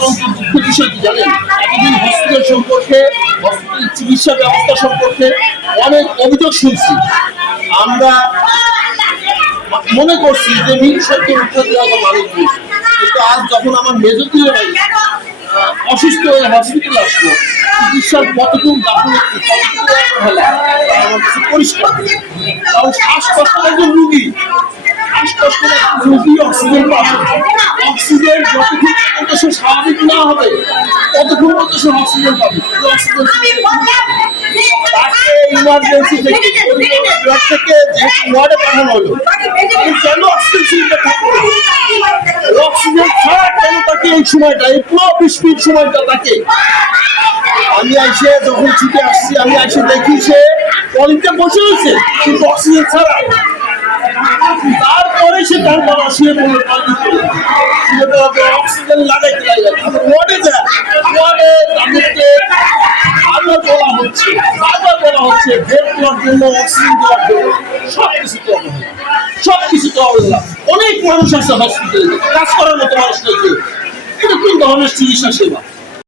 দুঃখের বিষয় কি সম্পর্কে চিকিৎসা ব্যবস্থা সম্পর্কে অনেক অভিযোগ শুনছি। আমরা মনে করছি যে মিল সত্যের উত্তর দেওয়া মানুষ কিন্তু আজ যখন আমার মেজর দিয়ে ভাই অসুস্থ হয়ে হসপিটাল আসলো, চিকিৎসার কতটুকু গাফিলতি কতটুকু কাছে পরিষ্কার কারণ শ্বাসকষ্টের একজন রুগী, শ্বাসকষ্টের একজন রুগী অক্সিজেন পাবে অক্সিজেন পর্যন্ত সে স্বাভাবিক না হবে ততক্ষণ পর্যন্ত সে অক্সিজেন পাবে তাকে ইমার্জেন্সি থেকে থেকে যেহেতু ওয়ার্ডে পাঠানো হলো আমি কেন অক্সিজেন সিলিন্ডার থাকব অক্সিজেন ছাড়া কেন তাকে এই সময়টা এই পুরো বিশ মিনিট সময়টা তাকে আমি আইসে যখন ছুটে আসছি আমি আইসে দেখি সে বসে রয়েছে কিন্তু অক্সিজেন ছাড়া তারপরে সে তার বাবা শুয়ে পড়ল লাগাইতে লাগে ওয়ার্ডে যায় ওয়ার্ডে তাদেরকে বারবার বলা হচ্ছে বারবার বলা হচ্ছে বেড দেওয়ার জন্য অক্সিজেন দেওয়ার জন্য। সব কিছু তো সব কিছু তো অনেক মানুষ আছে হসপিটালে কাজ করার মতো মানুষ নেই। এটা কোন ধরনের চিকিৎসা সেবা?